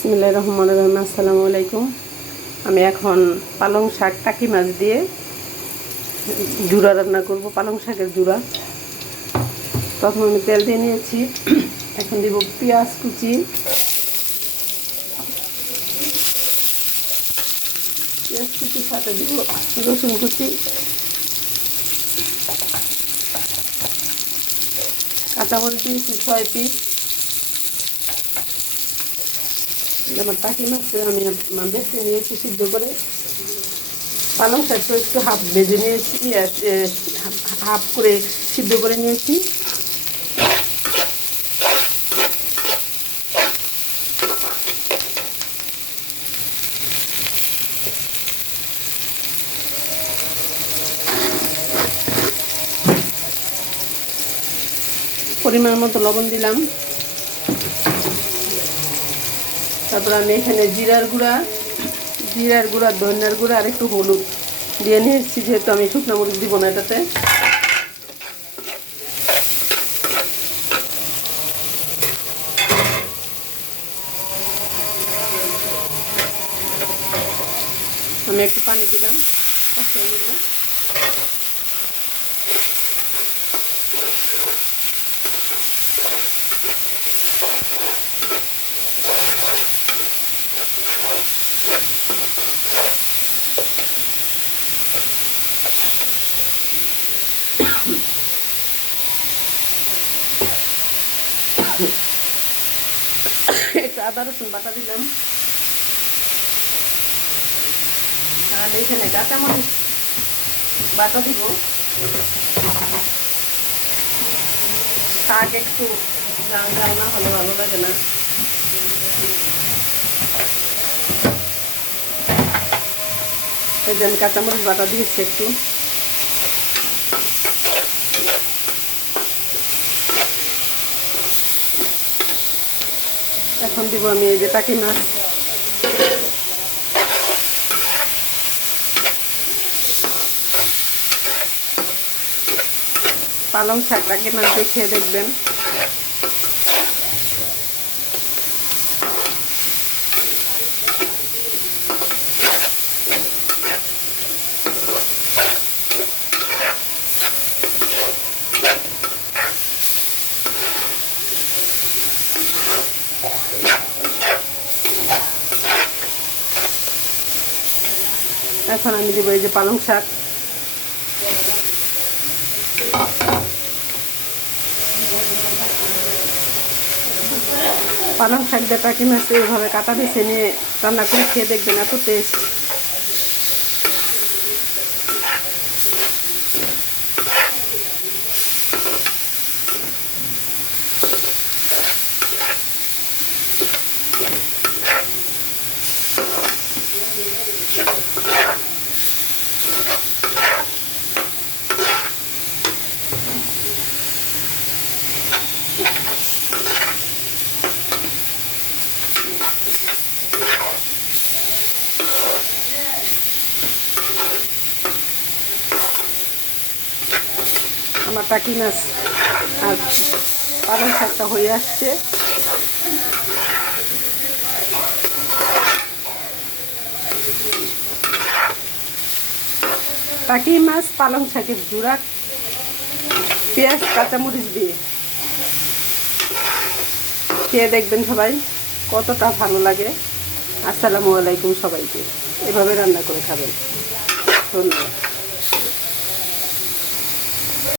বিসমিল্লাহির রহমানির রহিম। আসসালামু আলাইকুম। আমি এখন পালং শাক টাকি মাছ দিয়ে জুড়া রান্না করব, পালং শাকের জুড়া। প্রথমে আমি তেল দিয়ে নিয়েছি, এখন দিব পেঁয়াজ কুচি, সাথে দিব রসুন কুচি, কাঁচামরিচ দিয়েছি 6 পিস। আমার টাকি মাছ আমি বেছে নিয়েছি সিদ্ধ করে। পালং শাকটা একটু হাফ ভেজে নিয়েছি, হাফ করে সিদ্ধ করে নিয়েছি। পরিমাণ মতো লবণ দিলাম। তারপর আমি এখানে জিরার গুঁড়া, ধনিয়ার গুঁড়া আর একটু হলুদ দিয়ে নিয়েছি, যেহেতু আমি শুকনো মরিচ দিব না এটাতে। আমি একটু পানি দিলাম, কষিয়ে নিব। একটু আদা রসুন বাটা দিলাম, আর এখানে কাঁচামরিচ বাটা দিব। শাক একটু ঝাল ঝাল না হলে ভালো লাগে না। এই যে আমি কাঁচামরিচ বাটা দিয়েছি একটু। এখন দিব আমি এই যে টাকি মাছ। পালং শাক টাকি মাছ দিয়ে খেয়ে দেখবেন। এখন আমি দেবো এই যে পালং শাক। পালং শাক দিয়ে টাকি মাছ এইভাবে কাটা বেছে নিয়ে রান্না করে খেয়ে দেখবেন, এত টেস্ট। আমার টাকি মাছ আর পালং শাকটা হয়ে আসছে। টাকি মাছ পালং শাকের জুড়া পেঁয়াজ কাঁচামরিচ দিয়ে খেয়ে দেখবেন সবাই, কতটা ভালো লাগে। আসসালামু আলাইকুম সবাইকে। এভাবে রান্না করে খাবেন। ধন্যবাদ।